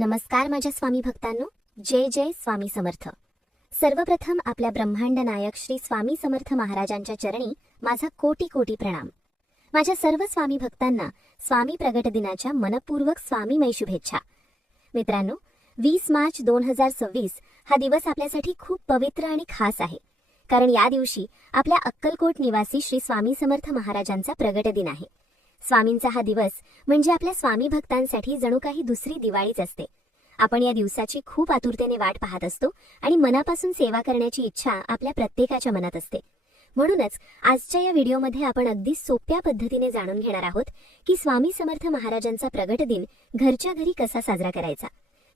नमस्कार माझ्या स्वामी भक्तांनो, जय जय स्वामी समर्थ। सर्वप्रथम आपल्या ब्रह्मांड नायक श्री स्वामी समर्थ महाराजांच्या चरणी माझा कोटी कोटी प्रणाम। माझ्या सर्व स्वामी भक्तांना स्वामी प्रगट दिनाच्या मनपूर्वक स्वामीमय शुभेच्छा। मित्रांनो, 20 मार्च 2026 हा दिवस आपल्यासाठी खूप पवित्र आणि खास आहे, कारण या दिवशी आपल्या अक्कलकोट निवासी श्री स्वामी समर्थ महाराजांचा प्रगट दिन आहे। स्वामींचा हा दिवस म्हणजे आपल्या स्वामी भक्तांसाठी जणू काही दुसरी दिवाळीच असते। आपण या दिवसाची खूप आतुरतेने वाट पाहत असतो आणि मनापासून सेवा करण्याची इच्छा आपल्या प्रत्येकाच्या मनात असते। म्हणूनच आजच्या या व्हिडिओमध्ये आपण अगदी सोप्या पद्धतीने जाणून घेणार आहोत की स्वामी समर्थ महाराजांचा प्रगट दिन घरच्या घरी कसा साजरा करायचा,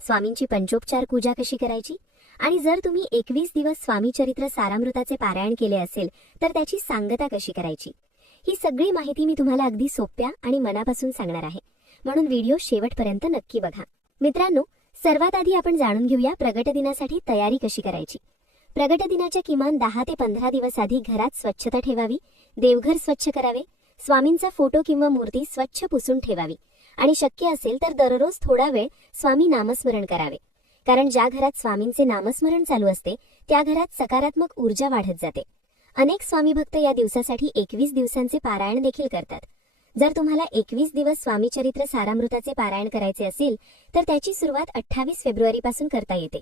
स्वामींची पंचोपचार पूजा कशी करायची, आणि जर तुम्ही 21 दिवस स्वामी चरित्र सारामृताचे पारायण केले असेल तर त्याची सांगता कशी करायची। ही सगळी माहिती मी तुम्हाला अगदी सोप्या आणि मनापासून सांगणार आहे, म्हणून व्हिडिओ शेवटपर्यंत नक्की बघा। मित्रांनो, सर्वात आधी आपण जाणून घेऊया प्रगट दिनासाठी तयारी कशी करायची। प्रगट दिनाच्या किमान 10 ते 15 दिवस आधी घरात स्वच्छता ठेवावी, देवघर स्वच्छ करावे, स्वामींचा फोटो किंवा मूर्ती स्वच्छ पुसून ठेवावी आणि शक्य असेल तर दररोज थोडा वेळ स्वामी नामस्मरण करावे, कारण ज्या घरात स्वामींचे नामस्मरण चालू असते त्या घरात सकारात्मक ऊर्जा वाढत जाते। अनेक स्वामी भक्त या दिवसासाठी 21 दिवसांचे पारायण देखील करतात। जर तुम्हाला 21 दिवस स्वामी चरित्र सारामृताचे पारायण करायचे असेल तर त्याची सुरुवात 28 फेब्रुवारीपासून करता येते।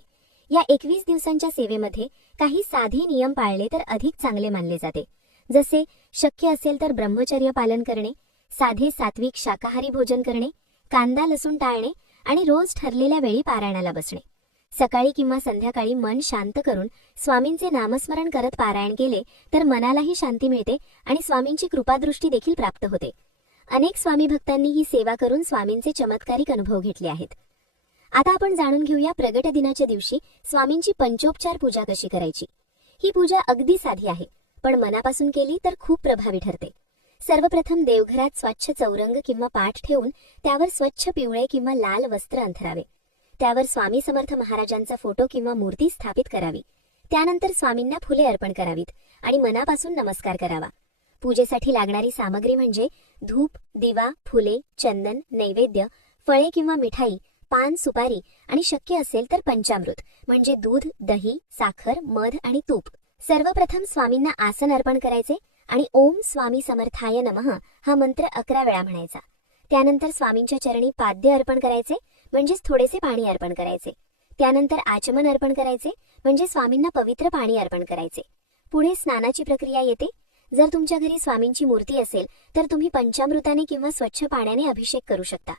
या 21 दिवसांच्या सेवेमध्ये काही साधे नियम पाळले तर अधिक चांगले मानले जाते, जसे शक्य असेल तर ब्रह्मचर्य पालन करणे, साधे सात्विक शाकाहारी भोजन करणे, कांदा लसूण टाळणे आणि रोज ठरलेल्या वेळी पारायणाला बसणे। सकाळी किंवा संध्याकाळी मन शांत करून स्वामींचे नामस्मरण करत पारायण केले तर मनालाही शांती मिळते आणि स्वामींची कृपादृष्टी देखील प्राप्त होते। अनेक स्वामी भक्तांनी ही सेवा करून स्वामींचे चमत्कारिक अनुभव घेतले आहेत। आता आपण जाणून घेऊया प्रगट दिनाच्या दिवशी स्वामींची पंचोपचार पूजा कशी करायची। ही पूजा अगदी साधी आहे, पण मनापासून केली तर खूप प्रभावी ठरते। सर्वप्रथम देवघरात स्वच्छ चौरंग किंवा पाट ठेवून त्यावर स्वच्छ पिवळे किंवा लाल वस्त्र अंथरावे। त्यावर स्वामी समर्थ महाराजांचा फोटो किंवा मूर्ती स्थापित करावी। त्यानंतर स्वामींना फुले अर्पण करावीत आणि मनापासून नमस्कार करावा। पूजेसाठी लागणारी सामग्री म्हणजे धूप, दिवा, फुले, चंदन, नैवेद्य, फळे किंवा मिठाई, पान, सुपारी आणि शक्य असेल तर पंचामृत म्हणजे दूध, दही, साखर, मध आणि तूप। सर्वप्रथम स्वामींना आसन अर्पण करायचे आणि ओम स्वामी समर्थाय नमः हा मंत्र 11 वेळा म्हणायचा। त्यानंतर स्वामींच्या चरणी पाद्य अर्पण करायचे, म्हणजेच थोडेसे पाणी अर्पण करायचे। त्यानंतर आचमन अर्पण करायचे, म्हणजे स्वामींना पवित्र पाणी अर्पण करायचे। पुढे स्नानाची प्रक्रिया येते। जर तुमच्या घरी स्वामींची मूर्ती असेल तर तुम्ही पंचामृताने किंवा स्वच्छ पाण्याने अभिषेक करू शकता।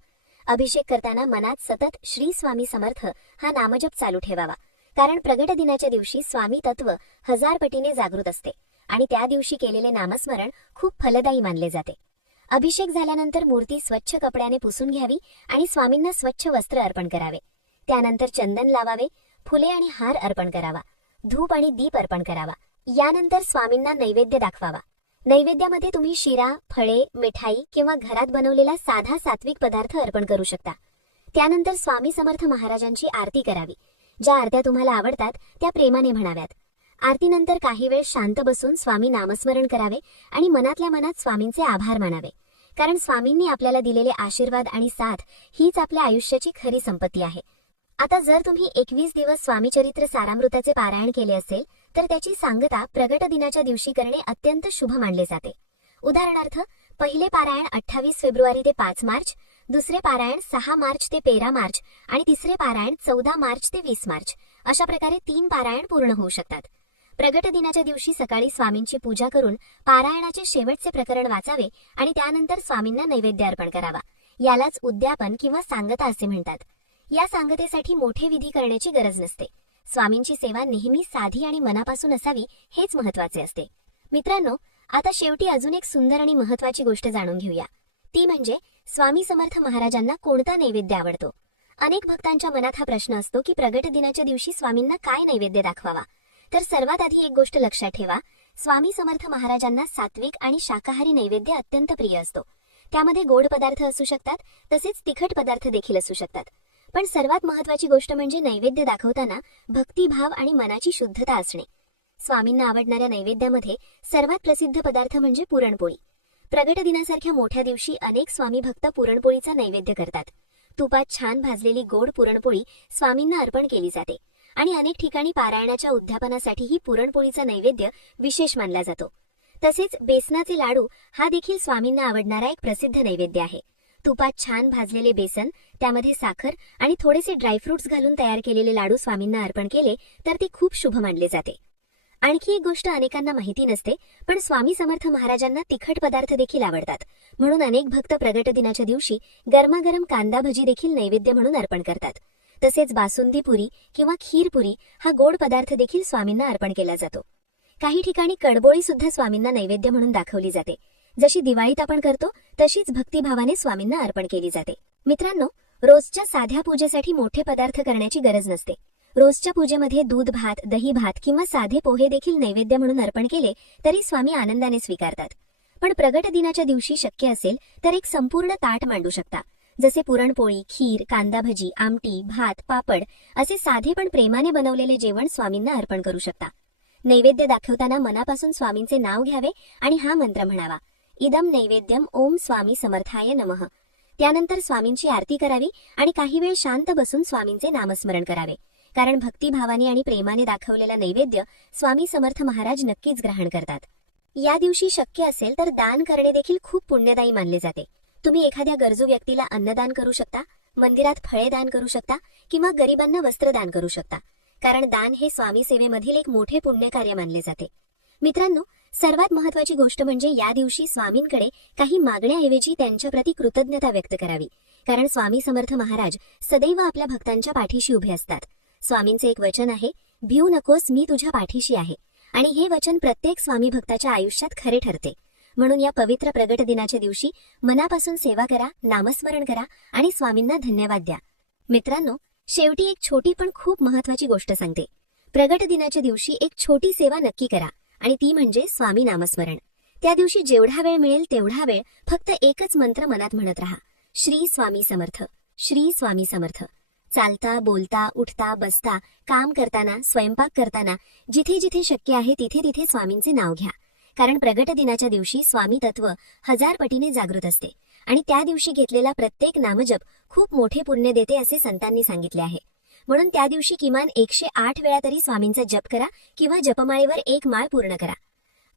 अभिषेक करताना मनात सतत श्री स्वामी समर्थ हा नामजप चालू ठेवावा, कारण प्रगट दिनाच्या दिवशी स्वामी तत्व 1000 पटीने जागृत असते आणि त्या दिवशी केलेले नामस्मरण खूप फलदायी मानले जाते। अभिषेक झाल्यानंतर मूर्ती स्वच्छ कपड्याने पुसून घ्यावी आणि स्वामींना स्वच्छ वस्त्र अर्पण करावे। त्यानंतर चंदन लावावे, फुले आणि हार अर्पण करावा, धूप आणि दीप अर्पण करावा। यानंतर स्वामींना नैवेद्य दाखवावा। नैवेद्यामध्ये तुम्ही शिरा, फळे, मिठाई किंवा घरात बनवलेला साधा सात्विक पदार्थ अर्पण करू शकता। त्यानंतर स्वामी समर्थ महाराजांची आरती करावी। ज्या आरत्या तुम्हाला आवडतात त्या प्रेमाने म्हणाव्यात। आरतीनंतर काही वेळ शांत बसून स्वामी नामस्मरण करावे आणि मनातल्या मनात स्वामींचे आभार मानावे, कारण स्वामींनी आपल्याला दिलेले आशीर्वाद आणि साथ हीच आपल्या आयुष्याची खरी संपत्ती आहे। आता जर तुम्ही 21 दिवस स्वामी चरित्र सारामृताचे पारायण केले असेल तर त्याची सांगता प्रगट दिनाच्या दिवशी करणे अत्यंत शुभ मानले जाते। उदाहरणार्थ, पहिले पारायण 28 फेब्रुवारी ते 5 मार्च, दुसरे पारायण 6 मार्च ते 13 मार्च आणि तिसरे पारायण 14 मार्च ते 20 मार्च अशा प्रकारे 3 पारायण पूर्ण होऊ शकतात। प्रगट दिनाच्या दिवशी सकाळी स्वामींची पूजा करून पारायणाचे शेवटचे प्रकरण वाचावे आणि त्यानंतर स्वामींना नैवेद्य अर्पण करावा। यालाच उद्यापन किंवा सांगता असे म्हणतात। या सांगतेसाठी मोठे विधी करण्याची गरज नसते। स्वामींची सेवा नेहमी साधी आणि मनापासून असावी हेच महत्त्वाचे असते। मित्रांनो, आता शेवटी अजून एक सुंदर आणि महत्त्वाची गोष्ट जाणून घेऊया, ती म्हणजे स्वामी समर्थ महाराजांना कोणता नैवेद्य आवडतो। अनेक भक्तांच्या मनात हा प्रश्न असतो की प्रगट दिनाच्या दिवशी स्वामींना काय नैवेद्य दाखवावा। तर सर्वात आधी एक गोष्ट लक्षात ठेवा, स्वामी समर्थ महाराजांना सात्विक आणि शाकाहारी नैवेद्य अत्यंत प्रिय असतो। त्यामध्ये गोड पदार्थ असू शकतात, तसेच तिखट पदार्थ देखील असू शकतात। पण सर्वात महत्त्वाची गोष्ट म्हणजे नैवेद्य दाखवताना भक्तिभाव आणि मनाची शुद्धता असणे। स्वामींना आवडणाऱ्या नैवेद्यामध्ये सर्वात प्रसिद्ध पदार्थ म्हणजे पुरणपोळी। प्रगट दिनासारख्या मोठ्या दिवशी अनेक स्वामी भक्त पुरणपोळीचा नैवेद्य करतात। तुपात छान भाजलेली गोड पुरणपोळी स्वामींना अर्पण केली जाते आणि अनेक ठिकाणी पारायणाच्या उद्यापनासाठीही पुरणपोळीचा नैवेद्य विशेष मानला जातो. तसेच बेसनाचे लाडू हा देखील स्वामींना आवडणारा एक प्रसिद्ध नैवेद्य आहे. तुपात छान भाजलेले बेसन, त्यामध्ये साखर आणि थोडेसे ड्रायफ्रुट्स घालून तयार केलेले लाडू स्वामींना अर्पण केले तर ते खूप शुभ मानले जाते. आणखी एक गोष्ट अनेकांना माहिती नसते, पण स्वामी समर्थ महाराजांना तिखट पदार्थ देखील आवडतात. म्हणून अनेक भक्त प्रगट दिनाच्या दिवशी गरमागरम कांदा भजी देखील नैवेद्य म्हणून अर्पण करतात. तसेच बासुंदी पुरी किंवा खीर पुरी हा गोड पदार्थ देखील स्वामींना अर्पण केला जातो. काही ठिकाणी कडबोळी सुद्धा स्वामींना नैवेद्य म्हणून दाखवली जाते. जशी दिवाळीत आपण करतो तशीच भक्तिभावाने स्वामींना अर्पण केली जाते. मित्रांनो, रोजच्या साध्या पूजेसाठी मोठे पदार्थ करण्याची गरज नसते. रोजच्या पूजेमध्ये दूध भात, दही भात किंवा साधे पोहे देखील नैवेद्य म्हणून अर्पण केले तरी स्वामी आनंदाने स्वीकारतात. पण प्रगट दिनाच्या दिवशी शक्य असेल तर एक संपूर्ण ताट मांडू शकता. जसे पुरणपोळी, खीर, कांदा भजी, आमटी, भात, पापड असे साधे पण प्रेमाने बनवलेले जेवण स्वामींना अर्पण करू शकता. नैवेद्य दाखवताना मनापासून स्वामींचे नाव घ्यावे आणि हा मंत्र म्हणावा, इदम नैवेद्यम ओम स्वामी समर्थाय नमः. त्यानंतर स्वामींची आरती करावी आणि काही वेळ शांत बसून स्वामींचे नामस्मरण करावे. कारण भक्तिभावाने आणि प्रेमाने दाखवलेला नैवेद्य स्वामी समर्थ महाराज नक्कीच ग्रहण करतात. या दिवशी शक्य असेल तर दान करणे देखील खूप पुण्यदायी मानले जाते. तुम्ही एखाद्या गरजू व्यक्तीला अन्नदान करू शकता, मंदिरात फळे दान करू शकता किंवा गरिबांना वस्त्र दान करू शकता. कारण दान हे स्वामी सेवेमधील एक मोठे पुण्यकार्य मानले जाते. मित्रांनो, सर्वात महत्त्वाची गोष्ट म्हणजे या दिवशी स्वामींकडे काही मागण्याऐवजी त्यांच्याप्रती कृतज्ञता व्यक्त करावी. कारण स्वामी समर्थ महाराज सदैव आपल्या भक्तांच्या पाठीशी उभे असतात. स्वामींचे एक वचन आहे, भिऊ नकोस, मी तुझ्या पाठीशी आहे. आणि हे वचन प्रत्येक स्वामी भक्ताच्या आयुष्यात खरे ठरते. म्हणून या पवित्र प्रगट दिनाच्या दिवशी मनापासून सेवा करा, नामस्मरण करा आणि स्वामींना धन्यवाद द्या. मित्रांनो, शेवटी एक छोटी पण खूप महत्त्वाची गोष्ट सांगते. प्रगट दिनाच्या दिवशी एक छोटी सेवा नक्की करा आणि ती म्हणजे स्वामी नामस्मरण. त्या दिवशी जेवढा वेळ मिळेल तेवढा वेळ फक्त एकच मंत्र मनात म्हणत राहा, श्री स्वामी समर्थ, श्री स्वामी समर्थ. चालता, बोलता, उठता, बसता, काम करताना, स्वयंपाक करताना, जिथे जिथे शक्य आहे तिथे तिथे स्वामींचे नाव घ्या. कारण प्रगट दिनाच्या दिवशी स्वामी तत्व 1000 पटीने जागृत असते आणि त्या दिवशी घेतलेला प्रत्येक नामजप खूप मोठे पुण्य देते असे संतांनी सांगितले आहे. म्हणून त्या दिवशी किमान 108 वेळा तरी स्वामींचा जप करा किंवा जपमाळेवर एक माळ पूर्ण करा.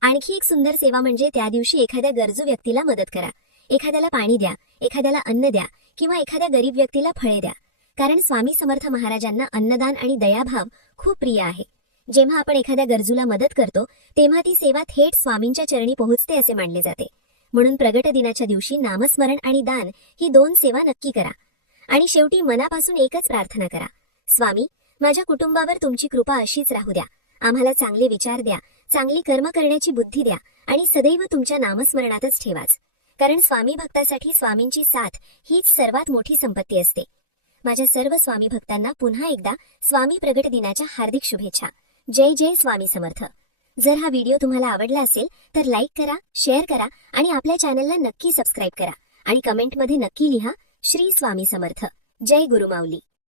आणखी एक सुंदर सेवा म्हणजे त्या दिवशी एखाद्या गरजू व्यक्तीला मदत करा. एखाद्याला पाणी द्या, एखाद्याला अन्न द्या किंवा एखाद्या गरीब व्यक्तीला फळे द्या. कारण स्वामी समर्थ महाराजांना अन्नदान आणि दयाभाव खूप प्रिय आहे. जेव्हा आपण एखाद्या गरजूला मदत करतो तेव्हा ती सेवा थेट स्वामींच्या चरणी पोहोचते असे मानले जाते. म्हणून प्रगट दिनाच्या दिवशी नामस्मरण आणि दान ही 2 सेवा नक्की करा. आणि शेवटी मनापासून एकच प्रार्थना करा, स्वामी, माझ्या कुटुंबावर तुमची कृपा अशीच राहू द्या. आम्हाला चांगले विचार द्या, चांगली कर्म करण्याची बुद्धी द्या आणि सदैव तुमच्या नामस्मरणातच ठेवाच. कारण स्वामी भक्तासाठी स्वामींची साथ हीच सर्वात मोठी संपत्ती असते. माझ्या सर्व स्वामी भक्तांना पुन्हा एकदा स्वामी प्रगट दिनाच्या हार्दिक शुभेच्छा. जय जय स्वामी समर्थ. जर हा व्हिडिओ तुम्हाला आवडला असेल तर लाईक करा, शेअर करा आणि आपल्या चॅनलला नक्की सबस्क्राईब करा आणि कमेंटमध्ये नक्की लिहा, श्री स्वामी समर्थ. जय गुरुमाऊली.